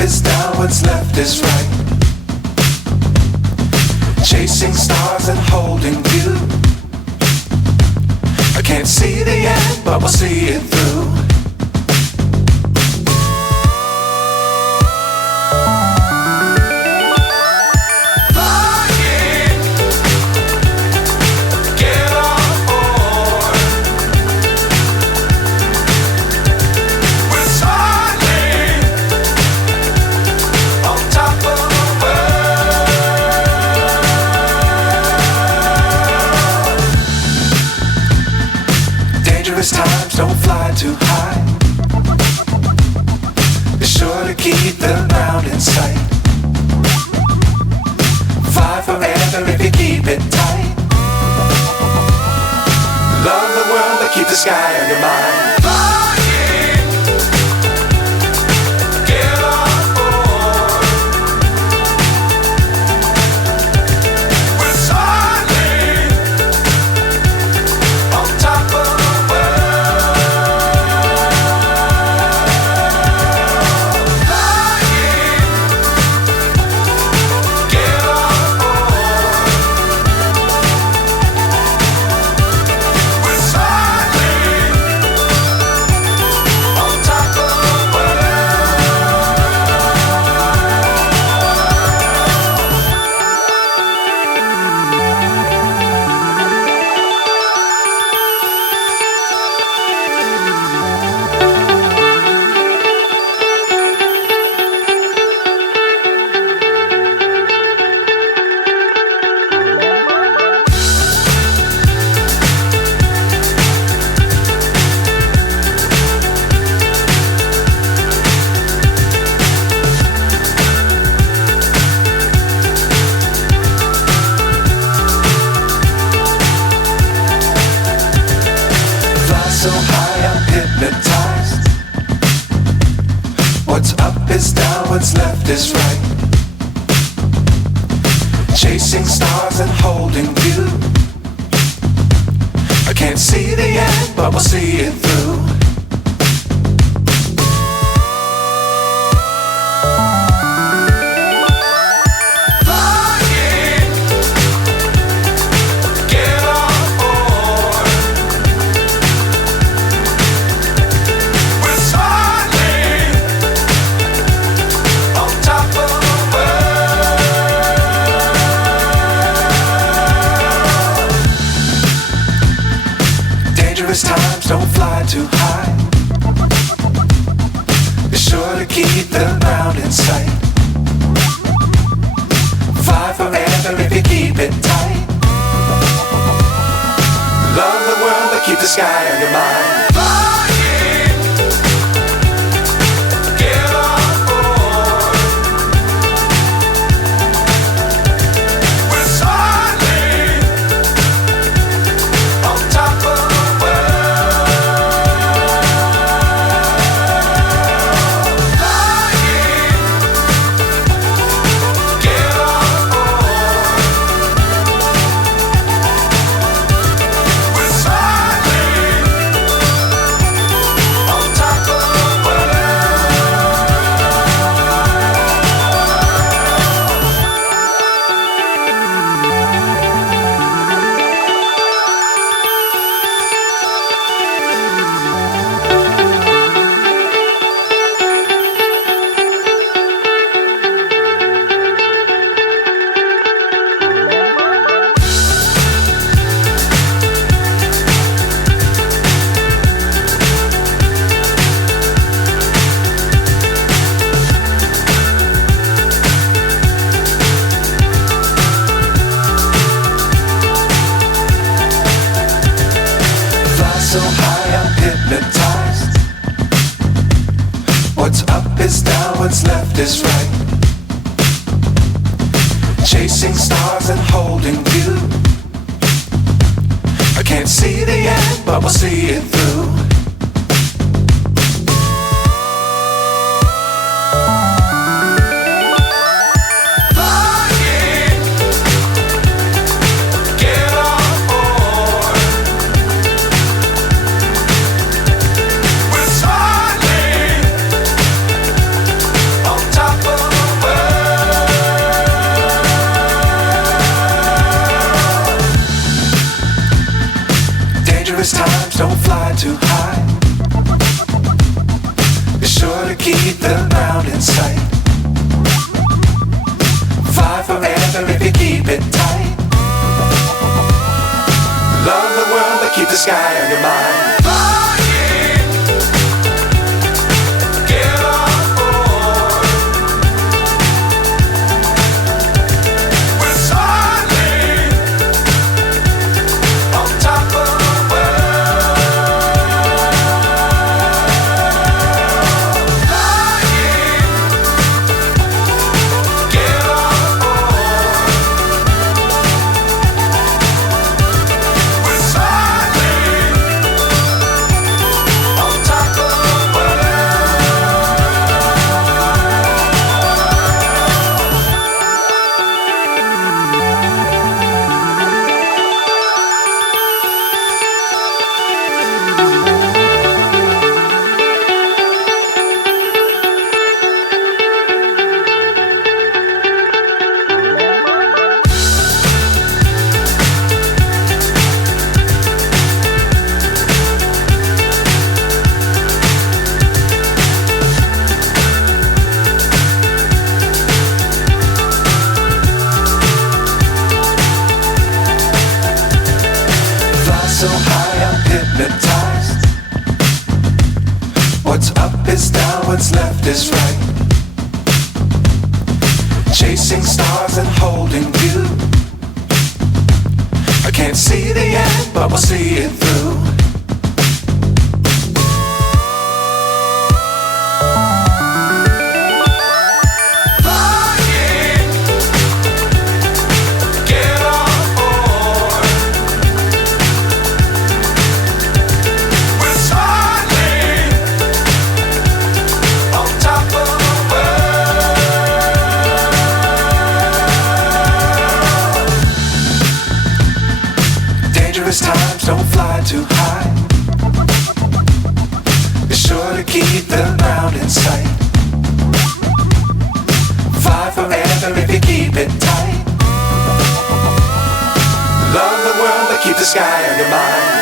is down, what's left is right. Chasing stars and holding you. I can't see the end, but we'll see it through. Times don't fly too high. Be sure to keep the ground in sight. Fly forever if you keep it tight. Love the world but keep the sky on your mind. So high I'm hypnotized. What's up is down, what's left is right. Chasing stars and holding you. I can't see the end, but we'll see it through. Times don't fly too high. Be sure to keep the ground in sight. Fly forever if you keep it tight. Love the world but keep the sky on your mind. So high I'm hypnotized. What's up is down, what's left is right. Chasing stars and holding you. I can't see the end, but we'll see it through. Top ground in sight. Fly forever if you keep it tight. Love the world but keep the sky on your mind. Flying, get on board. We're soaring on top of the world. Flying, get on board. We're soaring on top of the world. Fly so high I'm hypnotized. What's up is down, what's left is right. Chasing stars and holding you. I can't see the end, but we'll see it through. Flying, get on board. We're soaring on top of the world. Dangerous times, don't fly too high. Be sure to keep the ground in sight. Fly forever if you keep it tight. Love the world but keep the sky on your mind.